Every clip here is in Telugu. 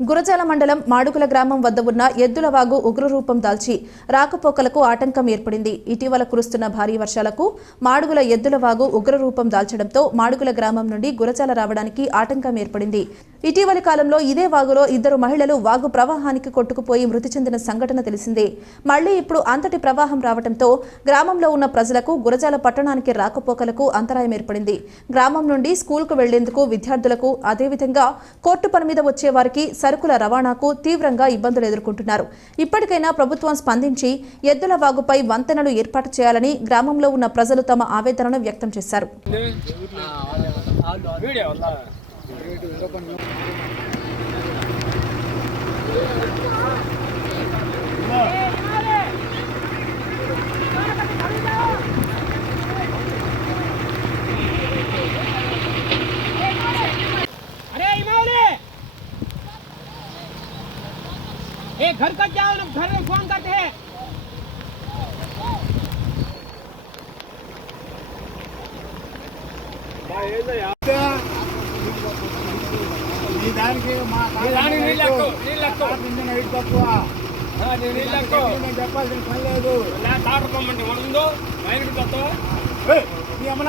గురజాల మండలం మాడుగుల గ్రామం వద్ద ఉన్న ఎద్దులవాగు ఉగ్రరూపం దాల్చి రాకపోకలకు ఆటంకం ఏర్పడింది. ఇటీవల కురుస్తున్న భారీ వర్షాలకు మాడుగుల ఎద్దులవాగు ఉగ్రరూపం దాల్చడంతో మాడుగుల గ్రామం నుండి గురజాల రావడానికి ఆటంకం ఏర్పడింది. ఇటీవలి కాలంలో ఇదే వాగులో 2 మహిళలు వాగు ప్రవాహానికి కొట్టుకుపోయి మృతి చెందిన సంఘటన తెలిసిందే. మళ్లీ ఇప్పుడు అంతటి ప్రవాహం రావడంతో గ్రామంలో ఉన్న ప్రజలకు గురజాల పట్టణానికి రాకపోకలకు అంతరాయం ఏర్పడింది. గ్రామం నుండి స్కూల్కు వెళ్లేందుకు విద్యార్థులకు, అదేవిధంగా కోర్టు పని మీద వచ్చే వారికి సరుకుల రవాణాకు తీవ్రంగా ఇబ్బందులు ఎదుర్కొంటున్నారు. ఇప్పటికైనా ప్రభుత్వం స్పందించి ఎద్దుల వాగుపై వంతెనలు ఏర్పాటు చేయాలని గ్రామంలో ఉన్న ప్రజలు తమ ఆవేదనను వ్యక్తం చేశారు. घर का क्या घर में फोन करते हैं।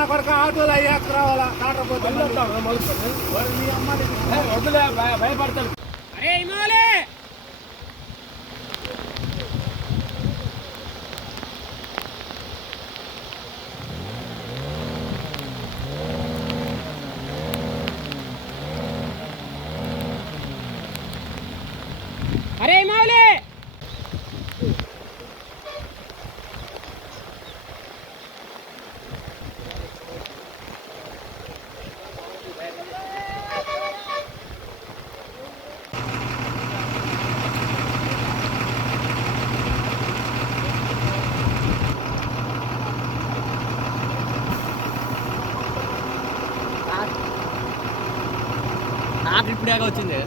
కొడక ఆటోలు అయ్యాక రావాలా భయపడతాడు. అరే ఇమాలే अरे मौले నాకు ఇప్పుడే వచ్చింది.